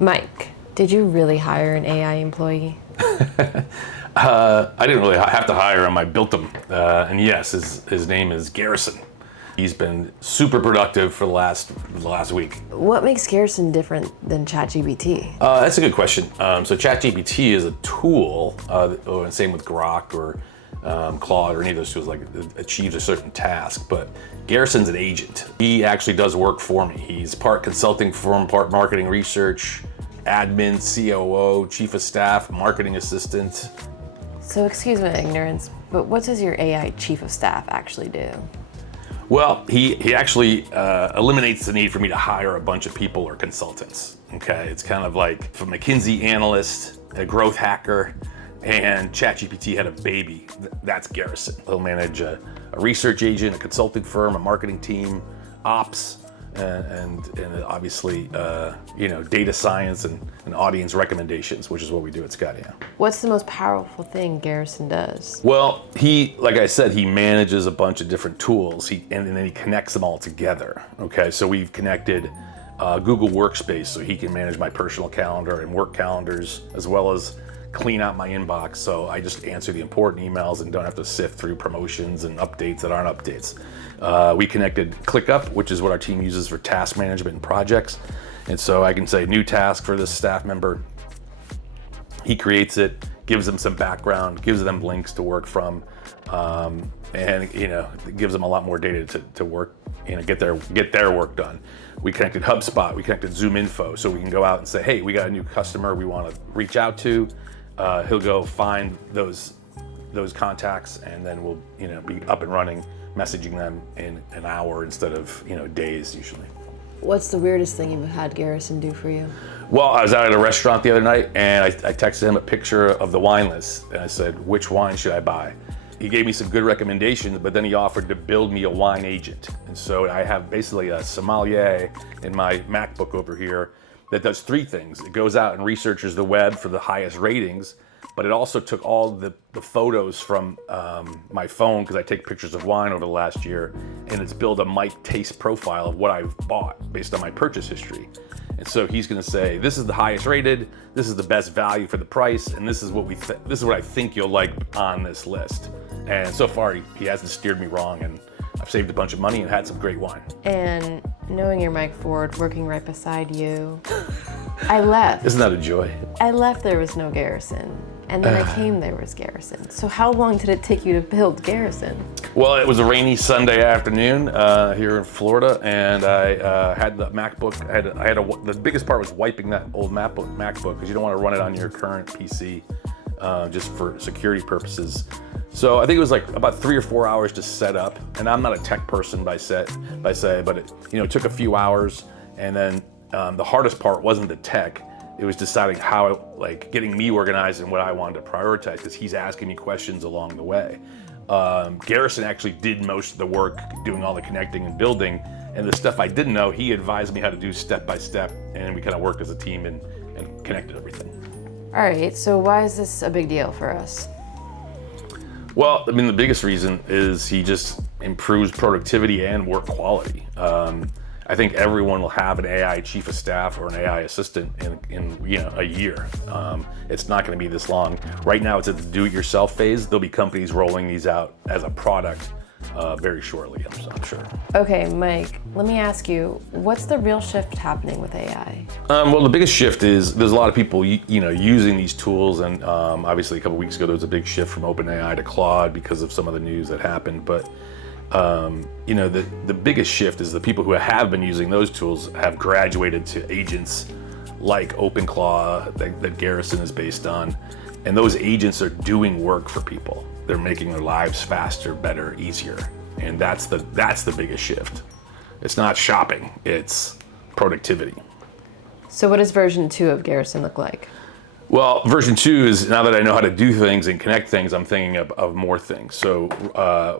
Mike, did you really hire an AI employee? I didn't really have to hire him. I built him. And yes, his name is Garrison. He's been super productive for the last week. What makes Garrison different than ChatGPT? That's a good question. So ChatGPT is a tool, and same with Grok or Claude or any of those tools, like it achieves a certain task. But Garrison's an agent. He actually does work for me. He's part consulting firm, part marketing research, admin, COO, chief of staff, marketing assistant. So excuse my ignorance, but what does your AI chief of staff actually do? Well, he actually eliminates the need for me to hire a bunch of people or consultants. Okay, it's kind of like from McKinsey analyst, a growth hacker, and ChatGPT had a baby. That's Garrison. He'll manage a research agent, a consulting firm, a marketing team, ops, and obviously data science and audience recommendations, which is what we do at Skydeo. What's the most powerful thing Garrison does? Well, like I said, he manages a bunch of different tools, and then he connects them all together. Okay, so we've connected Google Workspace, so he can manage my personal calendar and work calendars, as well as clean out my inbox, so I just answer the important emails and don't have to sift through promotions and updates that aren't updates. We connected ClickUp, which is what our team uses for task management and projects. And so I can say new task for this staff member. He creates it, gives them some background, gives them links to work from, and gives them a lot more data to work, get their work done. We connected HubSpot, we connected ZoomInfo, so we can go out and say, hey, we got a new customer we want to reach out to. He'll go find those contacts, and then we'll be up and running, messaging them in an hour instead of days usually. What's the weirdest thing you've had Garrison do for you? Well, I was out at a restaurant the other night, and I texted him a picture of the wine list, and I said, which wine should I buy? He gave me some good recommendations, but then he offered to build me a wine agent. And so I have basically a sommelier in my Macbook over here that does three things. It goes out and researches the web for the highest ratings, but it also took all the photos from my phone, because I take pictures of wine over the last year, and it's built a Mike taste profile of what I've bought based on my purchase history. And so he's going to say, this is the highest rated, this is the best value for the price, and this is what this is what I think you'll like on this list. And so far, he hasn't steered me wrong, and I've saved a bunch of money and had some great wine. And knowing you're Mike Ford, working right beside you, I left. Isn't that a joy? I left, there was no Garrison. And then I came, there was Garrison. So how long did it take you to build Garrison? Well, it was a rainy Sunday afternoon here in Florida, and I had the MacBook. The biggest part was wiping that old MacBook, because you don't want to run it on your current PC just for security purposes. So I think it was like about 3 or 4 hours to set up, and I'm not a tech person by say, but it took a few hours, and then the hardest part wasn't the tech. It was deciding getting me organized and what I wanted to prioritize, because he's asking me questions along the way. Garrison actually did most of the work, doing all the connecting and building, and the stuff I didn't know, he advised me how to do step by step, and we kind of worked as a team and connected everything. All right, so why is this a big deal for us? Well, I mean, the biggest reason is he just improves productivity and work quality. I think everyone will have an AI chief of staff or an AI assistant in a year. It's not going to be this long. Right now, it's at the do-it-yourself phase. There'll be companies rolling these out as a product very shortly, I'm sure. Okay, Mike, let me ask you, what's the real shift happening with AI? Well, the biggest shift is there's a lot of people using these tools, and obviously a couple weeks ago there was a big shift from OpenAI to Claude because of some of the news that happened. But the biggest shift is the people who have been using those tools have graduated to agents like OpenClaw that Garrison is based on, and those agents are doing work for people. They're making their lives faster, better, easier, and that's the biggest shift. It's not shopping, it's productivity. So what does version 2 of Garrison look like? Well, version 2 is, now that I know how to do things and connect things, I'm thinking of more things. So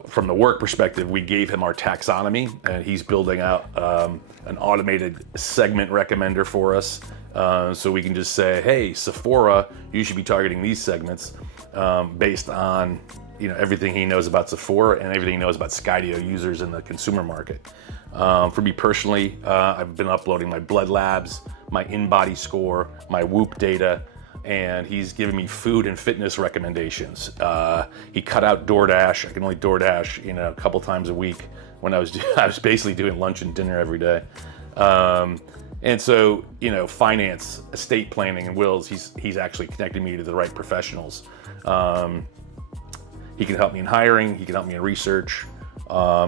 from the work perspective, we gave him our taxonomy, and he's building out an automated segment recommender for us. So we can just say, hey, Sephora, you should be targeting these segments based on everything he knows about Sephora and everything he knows about Skydeo users in the consumer market. For me personally, I've been uploading my blood labs, my in-body score, my Whoop data, and he's giving me food and fitness recommendations. He cut out DoorDash. I can only DoorDash, a couple times a week when I was basically doing lunch and dinner every day. And so, finance, estate planning, and wills, he's actually connecting me to the right professionals. He can help me in hiring. He can help me in research.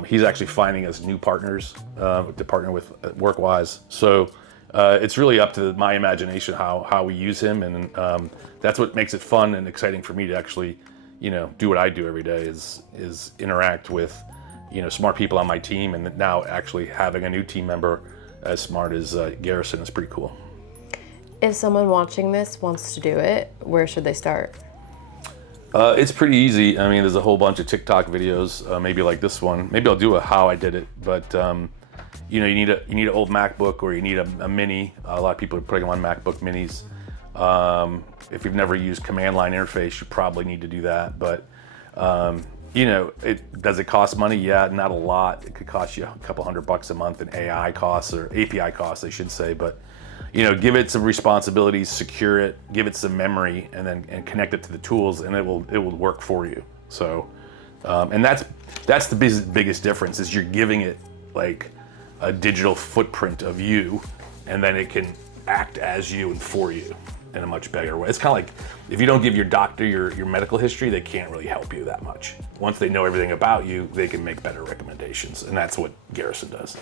He's actually finding us new partners to partner with work-wise. So it's really up to my imagination how we use him, and that's what makes it fun and exciting for me to actually, do what I do every day is interact with, smart people on my team, and now actually having a new team member as smart as Garrison is pretty cool. If someone watching this wants to do it, where should they start? It's pretty easy. I mean, there's a whole bunch of TikTok videos, maybe like this one. Maybe I'll do a how I did it, but you need an old MacBook, or you need a mini. A lot of people are putting them on MacBook minis. If you've never used command line interface, you probably need to do that. But does it cost money? Yeah, not a lot. It could cost you a couple $100 a month in AI costs, or API costs, I should say. But give it some responsibilities, secure it, give it some memory, and connect it to the tools, and it will work for you. So, and that's the biggest difference, is you're giving it like a digital footprint of you, and then it can act as you and for you in a much better way. It's kind of like if you don't give your doctor your medical history, they can't really help you that much. Once they know everything about you, they can make better recommendations, and that's what Garrison does.